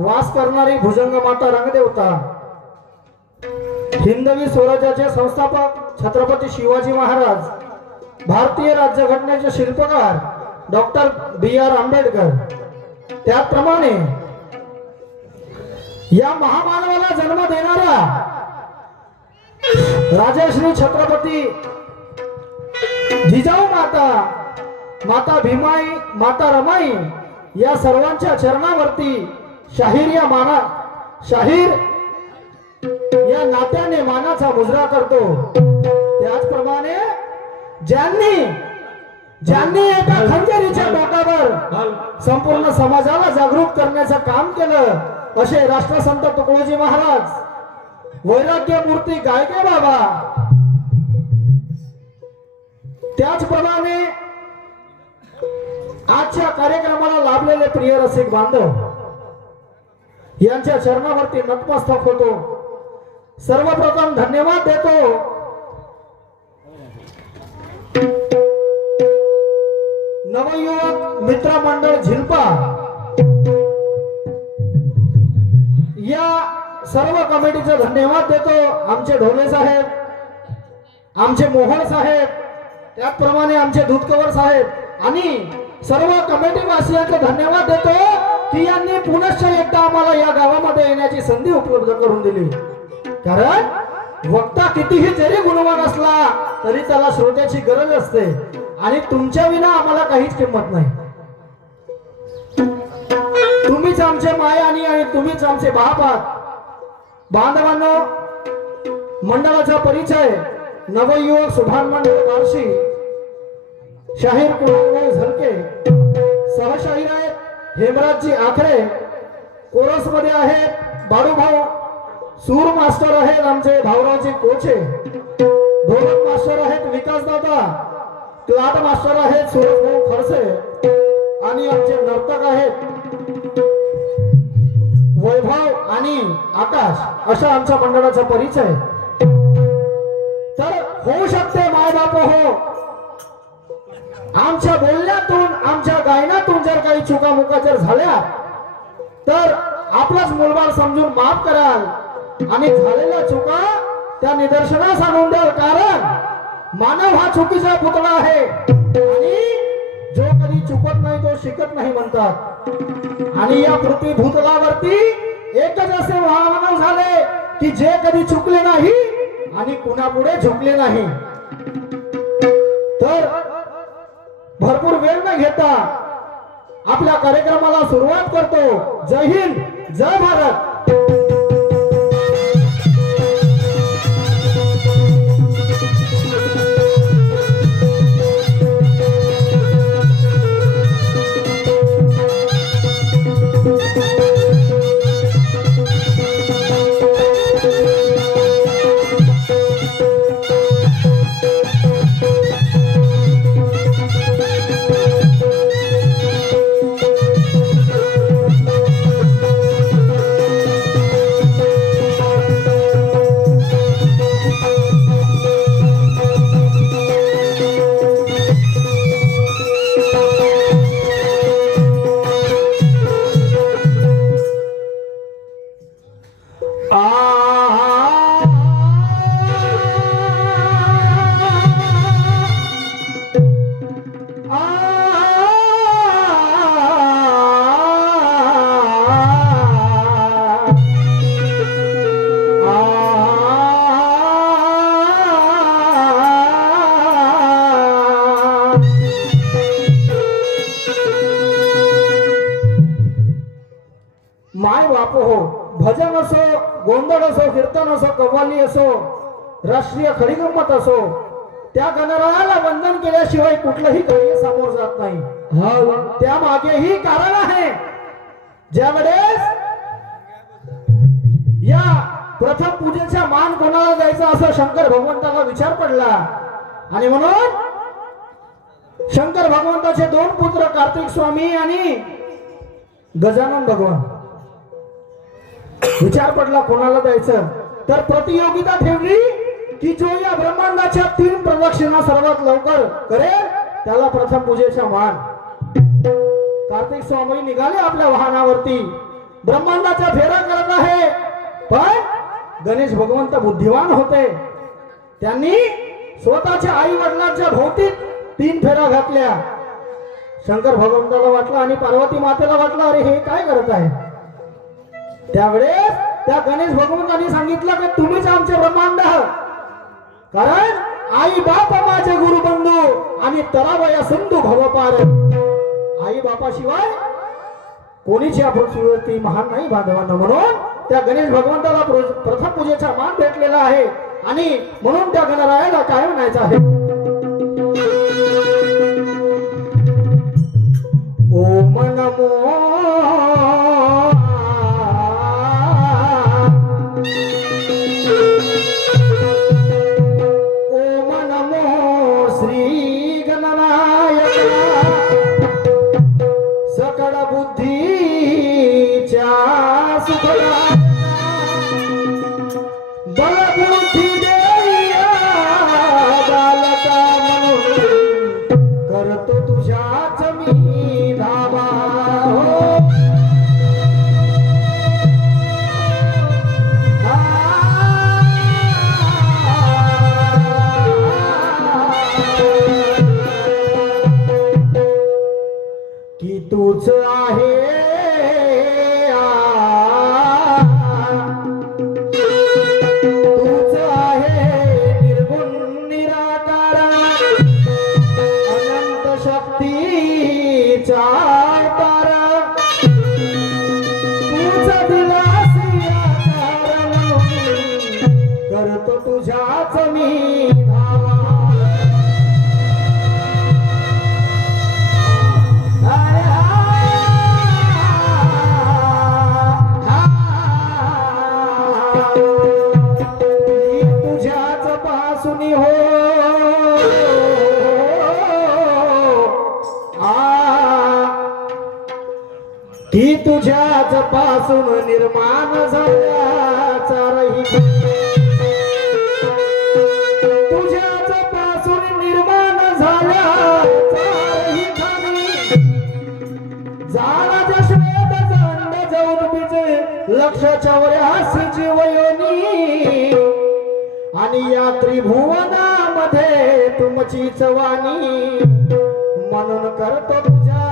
वास करणारी भुजंग माता रंगदेवता, हिंदवी स्वराज्याचे संस्थापक छत्रपती शिवाजी महाराज, भारतीय राज्यघटनेचे शिल्पकार डॉक्टर B.R. आंबेडकर, त्याप्रमाणे या महामानवाला जन्म देणारा राजश्री छत्रपती जिजाऊ माता, माता भीमाई, माता रमाई या सर्वांच्या चरणावरती शाहीर या नात्याने मानाचा मुजरा करतो। त्याचप्रमाणे ज्यांनी एका खंजरीच्या टोकावर संपूर्ण समाजाला जागरूक करण्याचं काम केलं असे राष्ट्रसंत तुकडोजी महाराज, वैराग्य मूर्ती गायके बाबा, त्याचप्रमाणे आजच्या कार्यक्रमाला लाभलेले प्रिय रसिक बांधव यांच्या चरणावरती नतमस्तक होतो। सर्वप्रथम धन्यवाद देतो नवयुवक मित्र मंडळ झिल्पा या सर्व कमिटीचा धन्यवाद देतो। आमचे ढोले साहेब, आमचे मोहन साहेब, त्याचप्रमाणे आमचे दूधकवर साहेब आणि सर्व कमिटी वासियांचे धन्यवाद देतो की यांनी पुनश्च एकदा आम्हाला या गावामध्ये येण्याची संधी उपलब्ध करून दिली। कारण वक्ता कितीही जरी गुणवान असला तरी त्याला श्रोत्याची गरज असते आणि तुमच्या विना आम्हाला काहीच किंमत नाही। तुम्हीच आमचे मायानी आणि तुम्हीच आमचे बाप आहात। बांधवांनो, मंडळाचा परिचय नवयुवक सुभान मंडळ बार्शी, शाहीर कुणाल झलके, सहशाहीर आहेत हेमराजजी आखरे, कोरस मध्ये आहेत बाळूभाऊ, सूर मास्टर आहेत आमचे भाऊरावजी कोचे, ढोलक मास्टर आहेत विकास दादा, क्लाट मास्टर आहेत सूरज भाऊ खडसे आणि आमचे नर्तक आहेत वैभव आणि आकाश। अशा आमच्या मंडळाचा परिचय। तर होऊ शकते माय बाप हो, आमच्या बोलण्यातून आमच्या गायनातून जर काही चुकामुका जर झाल्या तर आपलाच मुलबाळ समजून माफ कराल आणि झालेल्या चुका त्या निदर्शनास आणून द्याल। कारण मानव हा चुकीचा पुतळा आहे आणि जो कधी चुकत नाही तो शिकत नाही म्हणतात। आणि या पृथ्वी भूतलावरती एकच असे महामानव झाले की जे कधी चुकले नाही आणि कुणापुढे झुकले नाही। तर भरपूर वेळ न घेता आपल्या कार्यक्रमाला सुरुवात करतो। जय हिंद, जय भारत। माय बाप हो, भजन असो, गोंधळ असो, कीर्तन असो, कव्वाली असो, राष्ट्रीय खडीगंमत असो, त्या गणरायाला वंदन केल्याशिवाय कुठलंही कार्य समोर जात नाही। त्या मागेही कारण आहे। ज्यावेळेस या प्रथम पूजेचा मान कोणाला द्यायचा असं शंकर भगवंताला विचार पडला आणि म्हणून शंकर भगवंताचे दोन पुत्र कार्तिक स्वामी आणि गजानन भगवान विचार पडला कोणाला द्यायचं। तर प्रतियोगिता ठेवली की जो या ब्रह्मांडाच्या 3 प्रदक्षिणा सर्वात लवकर करेल त्याला प्रथम पूजेचा मान। कार्तिक स्वामी निघाले आपल्या वाहनावरती ब्रह्मांडाचा फेरा करत आहे, पण गणेश भगवंत बुद्धिवान होते. त्यांनी स्वतःच्या आई वडिलांच्या भोवती 3 फेऱ्या घातल्या. शंकर भगवंताला वाटलं आणि पार्वती मातेला वाटलं, अरे हे काय करत आहे. त्यावेळेस त्या गणेश भगवंतांनी सांगितलं की तुम्हीच आमचे ब्रह्मांड, कारण आई बाप माझे गुरुबंधू आणि तरावया सिंधू भवपार. आई बापाशिवाय कोणीच या पृथ्वीवरती महान नाही बांधवांना. म्हणून त्या गणेश भगवंताला प्रथम पूजेचा मान भेटलेला आहे आणि म्हणून त्या गणरायाला काय म्हणायचं आहे, ओम नमो ओम नमो श्री गणनायका सकळ बुद्धीच्या सुखदा बलबुद्धी देया बालका म्हणून करतो तुझ्याच मी धावा. की तूच आहे तूच आहे निर्गुण निराकार अनंत शक्तीचा अवतार. तूच दिलासी आकार म्हणून करतो तुझ्याच मी धावा. तुझ्याच पासून हो की तुझ्याच पासून निर्माण झाल्या चारही. तुझ्याच पासून निर्माण झाल्या चारही खाणी. झाला जश्वेत जंड जाऊन बीज लक्ष 84 जीवयोनी आणि या त्रिभुवनामध्ये तुमचीच वाणी. म्हणून करतो तुझ्या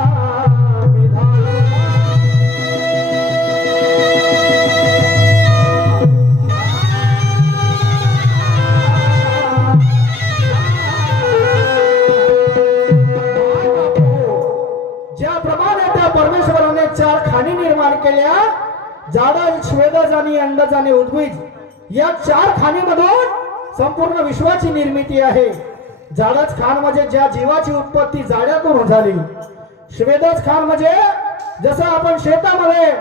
विधान. ज्याप्रमाणे त्या परमेश्वराने 4 खाणी निर्माण केल्या, जाडज श्वेदज आणि अंडज आणि उद्भिज या 4 खाणीमधून संपूर्ण विश्वाची निर्मिती आहे. जाडज खान म्हणजे ज्या जीवाची उत्पत्ती जाड्यातून झाली. श्वेदज खान म्हणजे जसं आपण शेतामध्ये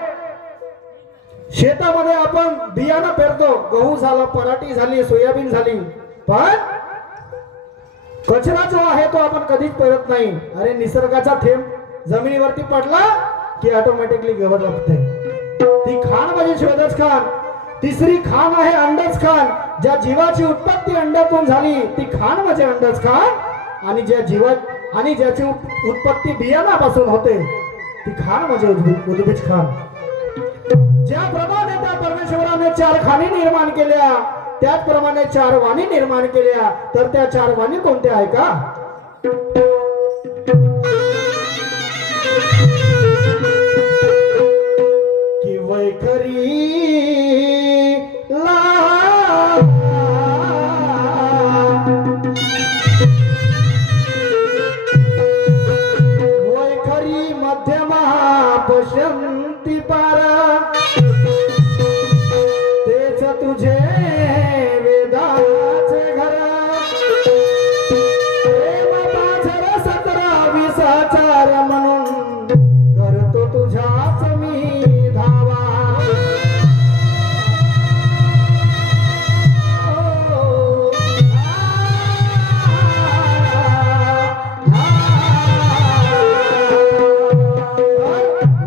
आपण बियाणं पेरतो, गहू झाला, पराठी झाली, सोयाबीन झाली, पण कचरा जो आहे तो आपण कधीच पेरत नाही. अरे निसर्गाचा थेंब जमिनीवरती पडला की ऑटोमॅटिकली गवत लागते. ती खान म्हणजे श्वेदज खान. तिसरी खान आहे अंडज खान. ज्या जीवाची उत्पत्ती अंड्यातून झाली ती खान म्हणजे अंडज खान. आणि ज्याची उत्पत्ती बियाणापासून होते ती खान म्हणजे उद्भिज खान. ज्याप्रमाणे त्या परमेश्वराने 4 खाणी निर्माण केल्या, त्याचप्रमाणे 4 वाणी निर्माण केल्या. तर त्या 4 वाणी कोणत्या आहे का, की वैखरी वैखरी मध्यमा पश्यंती पार. तेच तुझे वेदाचे घर. प्रेम पाझर 17 आचार म्हणून करतो तुझ्याच मी धावा.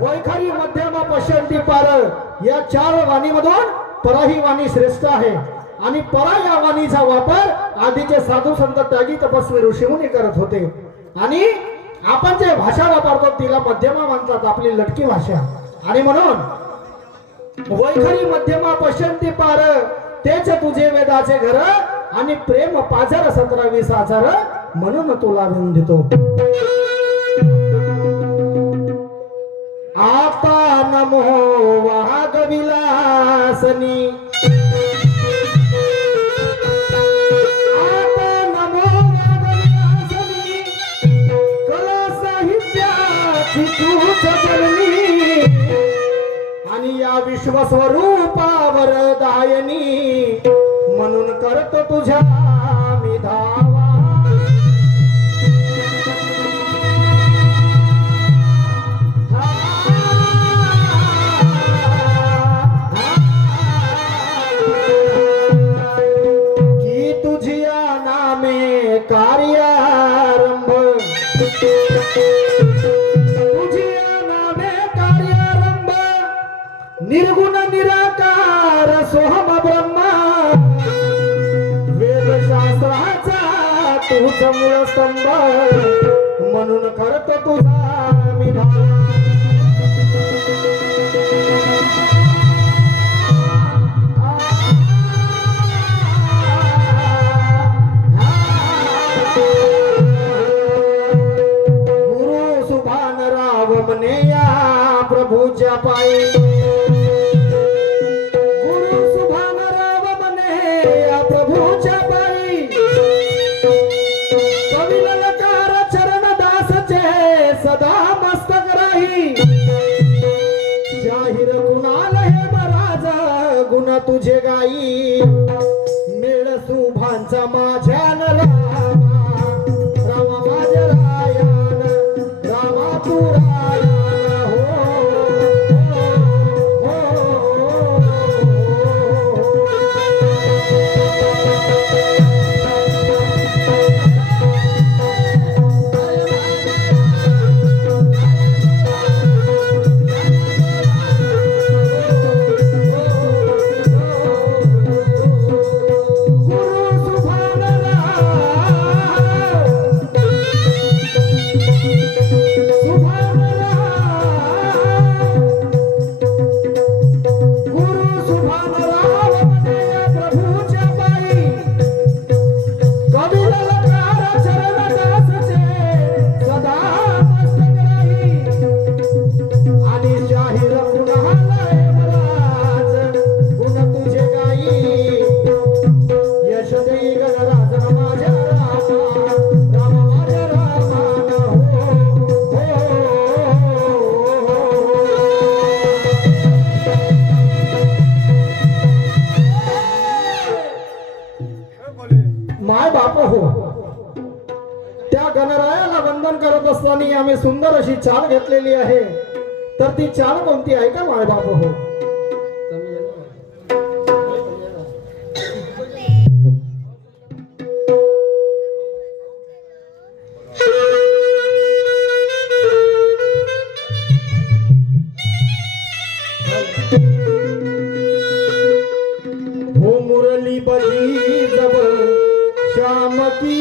वैखरी मध्यमा पश्यंती पार या 4 वाणीमधून परा ही वाणी श्रेष्ठ आहे. आणि परा या वाणीचा वापर आधीचे साधू संत त्यागी तपस्वी ऋषीमुनी करत होते. आणि आपण जे भाषा वापरतो तिला मध्यमा म्हणतात, आपली लटकी भाषा. आणि म्हणून वैखरी मध्यमा पश्यंती पार तेच तुझे वेदाचे घर आणि प्रेम 5,17,20,000 म्हणून तुला देऊन देतो. आता नमो वागविलासनी आता नमो वागविलासनी कला साहित्याची तूच जननी आणि या विश्वस्वरूपावर दायनी म्हणून करतो तुझ्या मी धावा. की तुझिया नामे कार्यारंभ तुझिया नामे कार्यारंभ निर्गुण निराकार सोहम ब्रह्मा वेदशास्त्राचा तुझ मूळ स्तंभ म्हणून करतो तुझा मी धावा. गुरु सुभान राव म्हणे या प्रभूच्या पायी गुरु सुभान राव म्हणे या प्रभूच्या पायी कवी ललकार चरण दासचे सदा मस्तक राही जाहीर कुणाला हे महाराज गुण तुझे गाई मेळ सुभांचा माझ्या रामा रामा माझ्या रायान रामा तू रायान हो माय बाप हो. त्या गणरायाला वंदन करत असताना आम्ही सुंदर अशी चाल घेतलेली आहे. तर ती चाल कोणती आहे का माय बाप हो? हो मुरली बजी जब श्याम की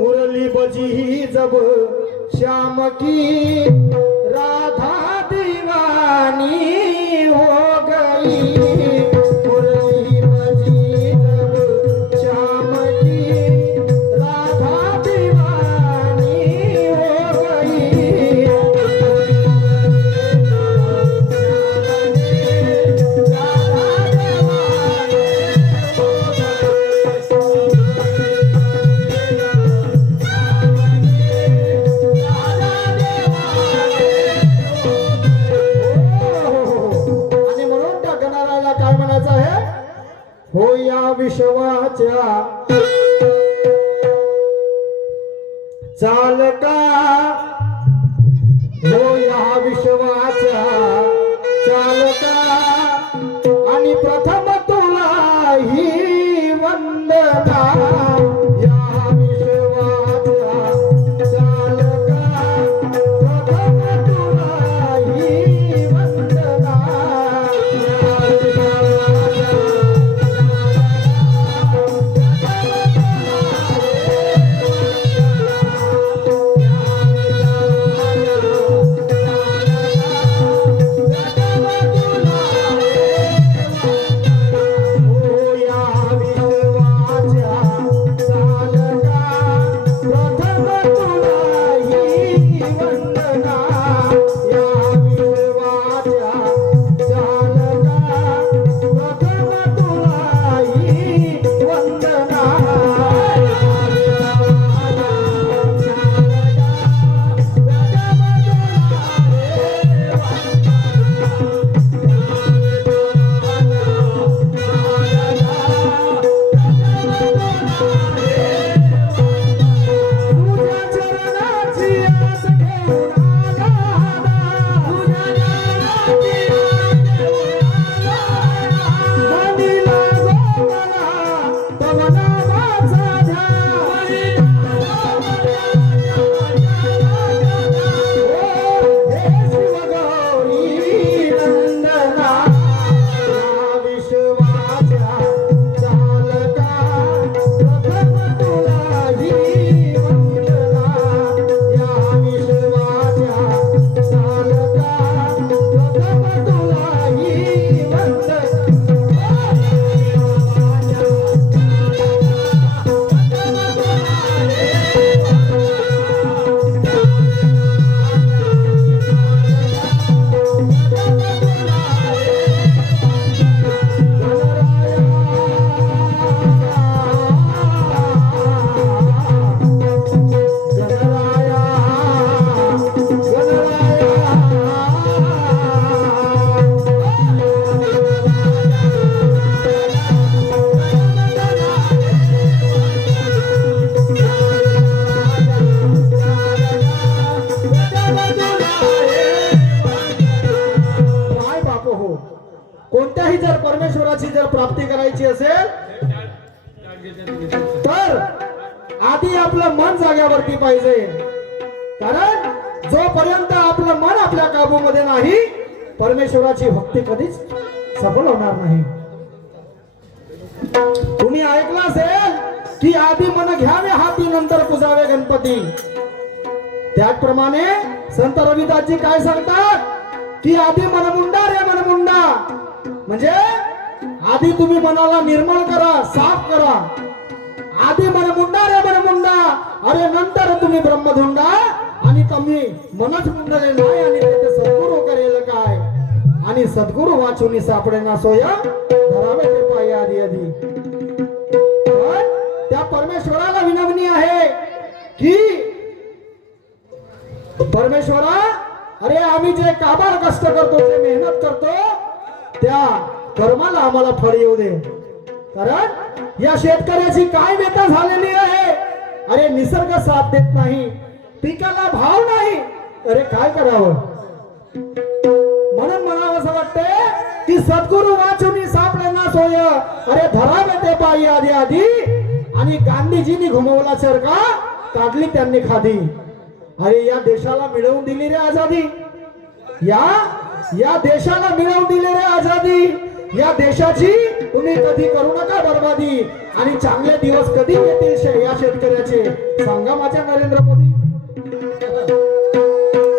मुरली बजी जब श्याम की राधा दीवानी हो गई मुरली बजी जब श्याम की राधा दीवानी हो गई हो या विश्वाच्या चालका हो या विश्वाच्या चालका आणि प्रथम तुला ही वंदना या विश्वाच्या चालका प्रथम तुला ही वंदना प्राप्ती करायची असेल तर आधी आपलं मन जाग्यावरती पाहिजे. कारण जोपर्यंत आपलं मन आपल्या काबूमध्ये नाही परमेश्वराची भक्ती कधीच सफल होणार नाही. तुम्ही ऐकलं असेल की आधी मन घ्यावे हाती नंतर पुजावे गणपती. त्याचप्रमाणे संत रविदासजी काय सांगतात की आधी मनमुंडा रे मनमुंडा, म्हणजे आधी तुम्ही मनाला निर्मळ करा, साफ करा. आधी मनमुंडा रे मनमुंडा, अरे नंतर तुम्ही ब्रह्मधुंडा. आणि तुम्ही मनच मुंडले नाही आणि त्याचे सद्गुरू करेल काय, आणि सद्गुरू वाचून सापडेना सोय धरावे ते पायी आधी आधी. पण त्या परमेश्वराला विनवणी आहे की परमेश्वरा, अरे आम्ही जे काबाड कष्ट करतो, जे मेहनत करतो, त्या कर्माला आम्हाला फळ येऊ दे. कारण या शेतकऱ्याची काय व्यथा झालेली आहे. अरे निसर्ग साथ देत नाही, पिकाला भाव नाही, अरे काय करावं. म्हणून म्हणावं असं वाटते की सद्गुरू वाचून सापडेना सोय, अरे धरावे ते पायी आधी आधी. आणि गांधीजींनी घुमवला चरखा, काढली त्यांनी खादी. अरे या देशाला मिळवून दिली रे आझादी, या देशाला मिळवून दिली रे आझादी. या देशाची तुम्ही कधी करू नका बर्बादी. आणि चांगले दिवस कधी येतील या शेतकऱ्याचे, सांगा माझ्या नरेंद्र मोदी,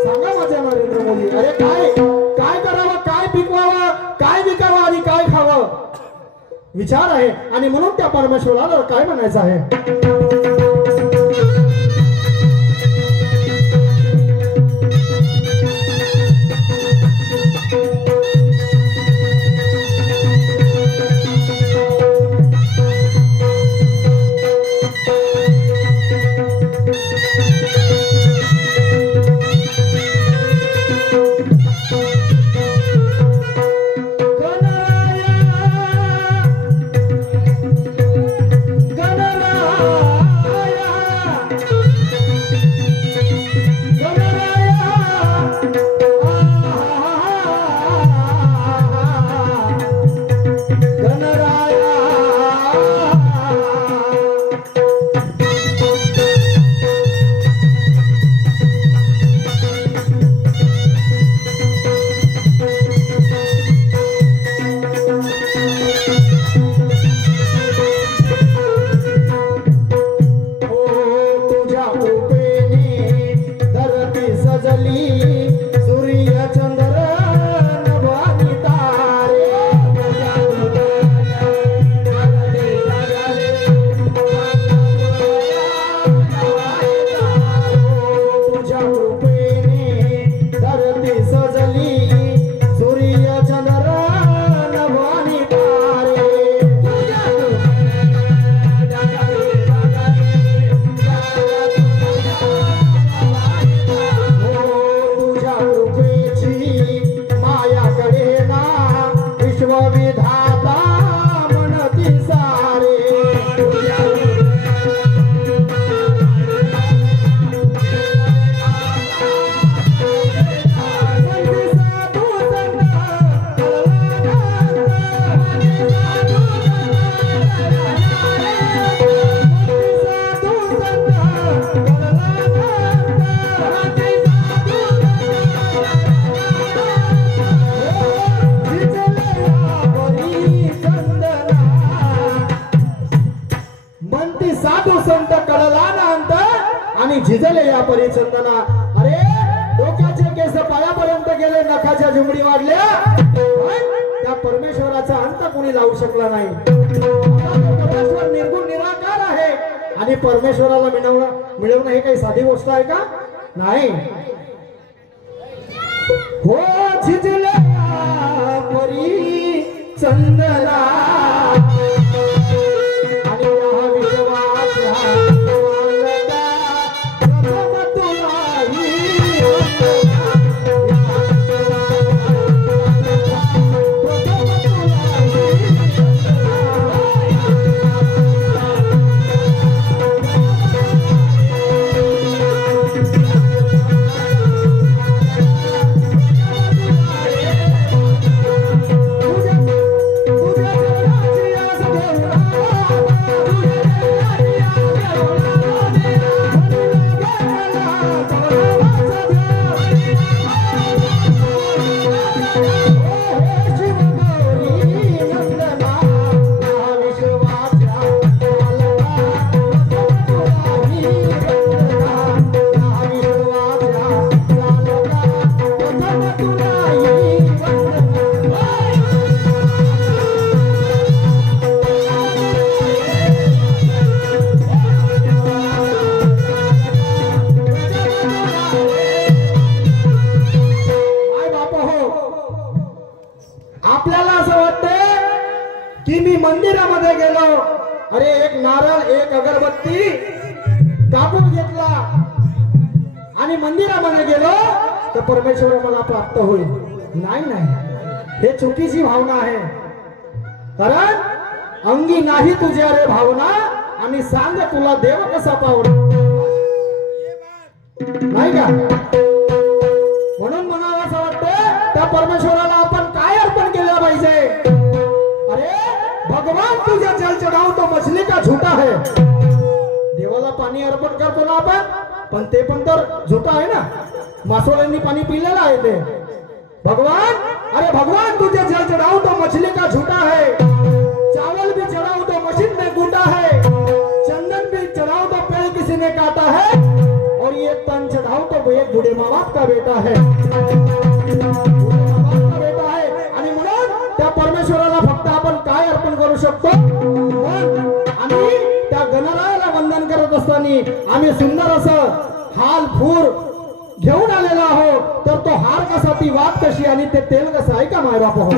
सांगा माझ्या नरेंद्र मोदी. अरे काय करावं, काय पिकवावं, काय विकावं आणि काय खावं, विचार आहे. आणि म्हणून त्या परमेश्वराला काय म्हणायचं आहे. झिजले या परिचंदना. अरे डोक्याचे केस पायापर्यंत गेले, नखाच्या झुमडी वाढल्या, त्या परमेश्वराचा अंत कोणी लावू शकला नाही. परमेश्वर निर्गुण निराकार आहे आणि परमेश्वराला मिळवणं हे काही साधी गोष्ट आहे का? नाही. हो झिजले परिचंदना तुझ्या मी मंदिरामध्ये गेलो, अरे एक नारळ एक अगरबत्ती कापून घेतला आणि मंदिरामध्ये गेलो तर परमेश्वर मला प्राप्त होईल. नाही नाही, हे चुकीची भावना आहे. कारण अंगी नाही तुझ्या रे भावना, आणि सांग तुला देव कसा पावला. नाही का? म्हणून म्हणावं असं वाटतं त्या परमेश्वराला आपण काय अर्पण केलं पाहिजे. अरे भगवान तुझे जल चढ़ाओ तो मछली का झूठा है. देवाला पाणी अर्पण करतो ना आपण, पण ते पण तर झूठा आहे ना. मासोळ्यांनी पाणी पिलेलं आहे ते. भगवान, अरे भगवान तुझे जल चढ़ाओ तो मछली का झूठा है, चावल भी चढ़ाओ तो मशीन में कूटा है, चंदन भी चढ़ाओ तो पेड़ किसी ने काटा है, और ये तन चढ़ाओ तो एक बूढ़े माँ बाप का बेटा है. आणि म्हणून त्या परमेश्वराला फक्त आपण काय अर्पण करू शकतो. आणि त्या गणरायाला वंदन करत असताना आम्ही सुंदर असं हाल फूर घेऊन आलेला आहोत. तर तो हार कसा, ती वात कशी आणि ते तेल कसं आहे का मायबाप हो.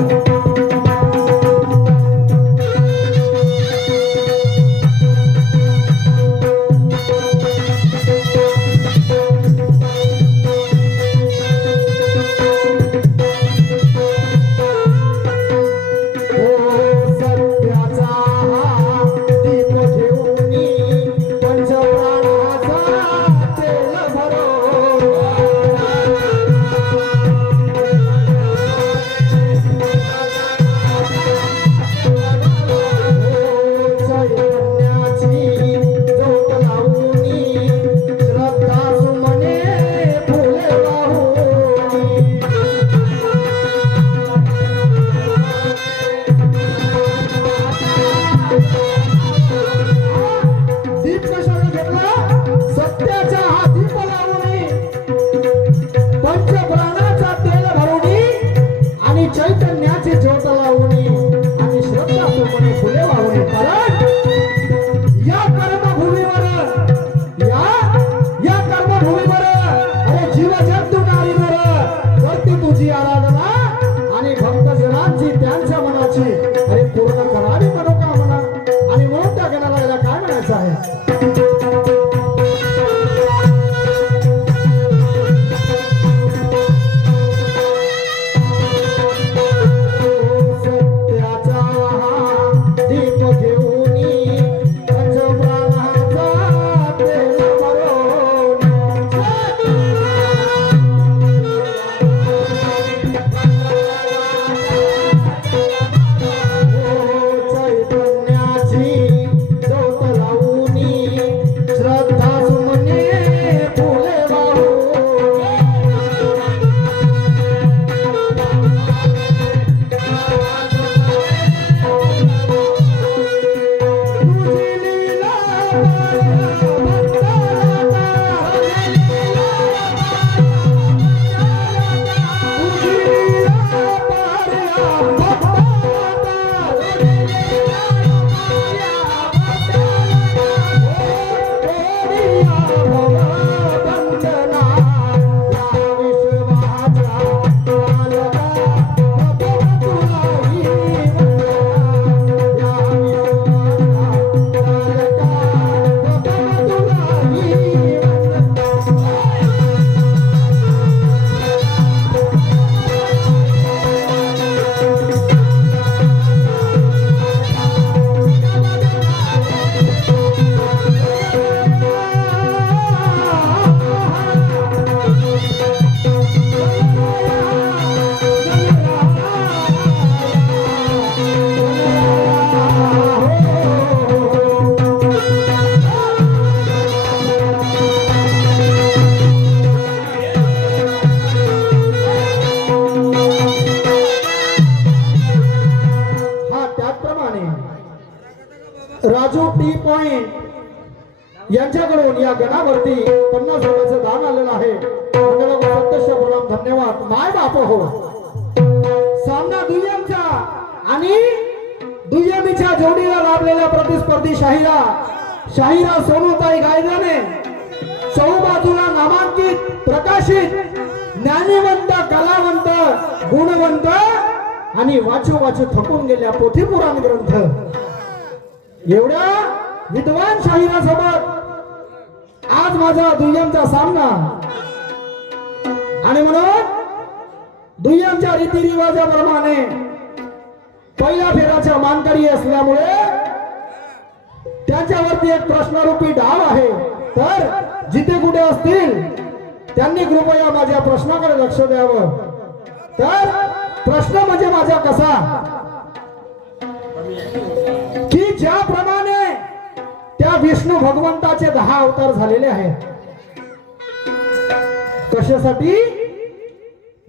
राजू टी पॉइंट यांच्याकडून या गणावरती 50 रुपयाचं दान आलेलं आहे. मंडळाला प्रत्यक्ष प्रणाम, धन्यवाद. माय बाप हो. सामना दुय्यमचा आणि दुय्यमीच्या जोडीला लाभलेल्या प्रतिस्पर्धी शाहिरा सोनूताई गायदाने, चौबाजूला नामांकित प्रकाशित ज्ञानीवंत कलावंत गुणवंत आणि वाचू वाचू थकून गेल्या पोथी पुराण ग्रंथ. एवढ्या विद्वान शाहिरासोबत आज माझा दुय्यमचा सामना. आणि म्हणून दुय्यमच्या रीतिरिवाजाप्रमाणे पहिल्या फेराच्या मानकरी असल्यामुळे त्यांच्यावरती एक प्रश्नरूपी डाव आहे. तर जिथे कुठे असतील त्यांनी कृपया माझ्या प्रश्नाकडे लक्ष द्यावं. तर प्रश्न म्हणजे माझा कसा की ज्याप्रमाणे त्या विष्णू भगवंताचे 10 अवतार झालेले आहेत. कशासाठी?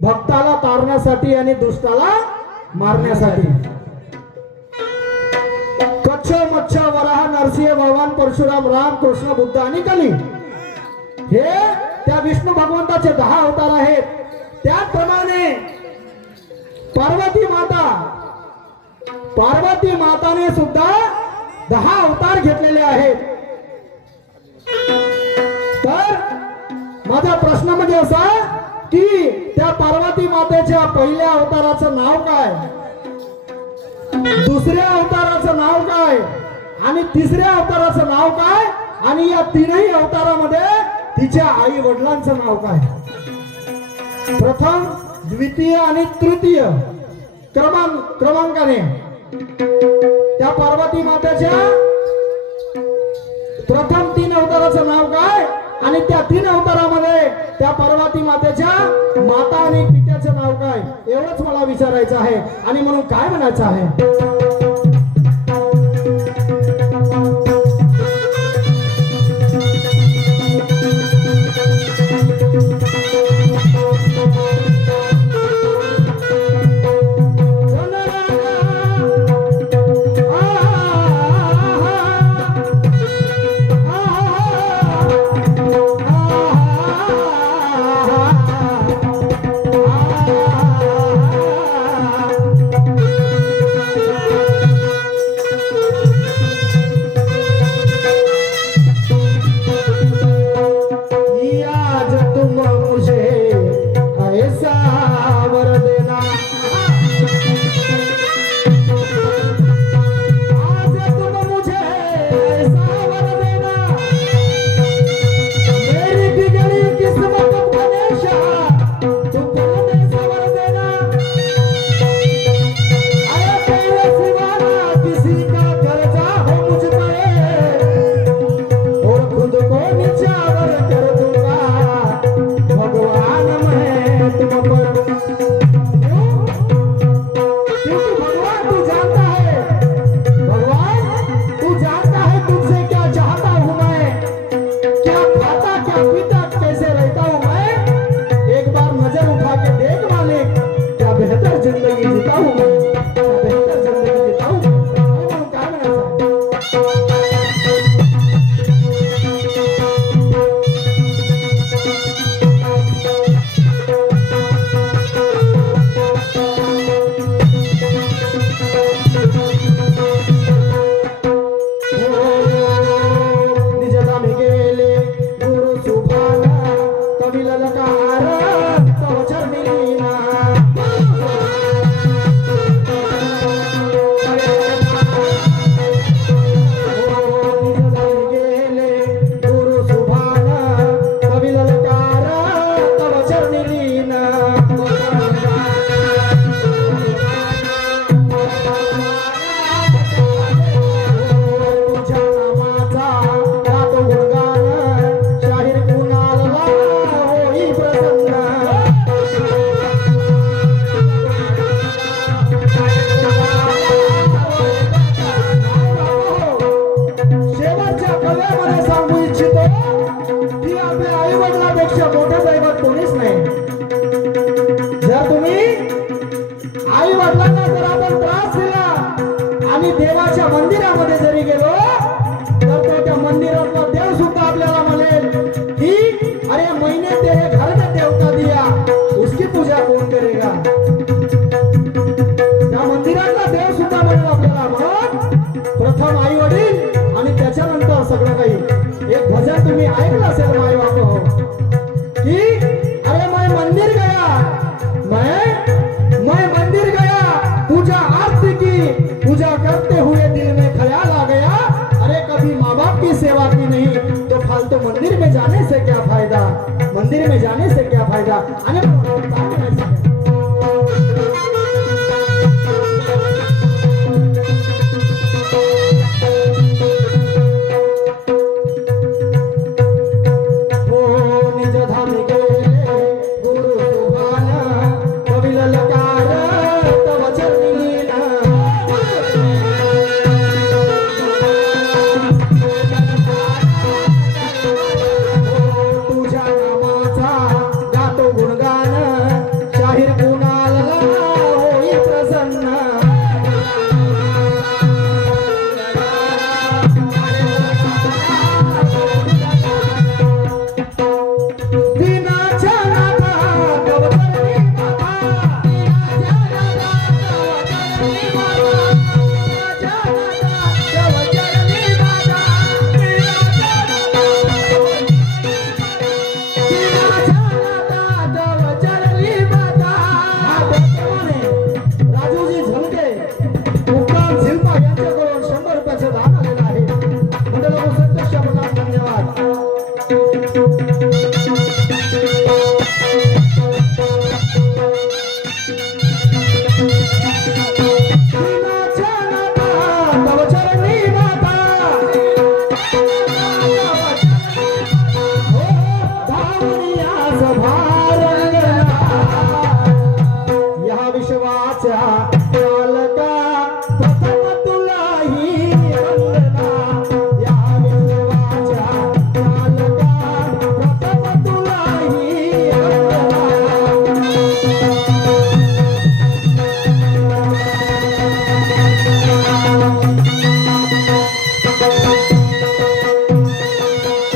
भक्ताला तारण्यासाठी आणि दुष्टाला मारण्यासाठी. कच्छ मच्छ वराह नरसिंह भगवान परशुराम राम कृष्ण बुद्ध आणि कली हे त्या विष्णू भगवंताचे 10 अवतार आहेत. त्याप्रमाणे पार्वती माताने सुद्धा 10 अवतार घेतलेले आहेत. तर माझा प्रश्न म्हणजे असा की त्या पार्वती मातेच्या पहिल्या अवताराचं नाव काय, दुसऱ्या अवताराचं नाव काय आणि तिसऱ्या अवताराचं नाव काय आणि या तीनही अवतारामध्ये तिच्या आई वडिलांचं नाव काय. प्रथम द्वितीय आणि तृतीय क्रमांकाने त्या पार्वती मातेच्या प्रथम 3 अवताराचं नाव काय आणि त्या 3 अवतारामध्ये त्या पार्वती मातेच्या माता आणि पित्याचं नाव काय, एवढंच मला विचारायचं आहे. आणि म्हणून काय म्हणायचं आहे, मैं मंदिर गया में जाने से क्या फायदा? आणि काय म्हणायचं?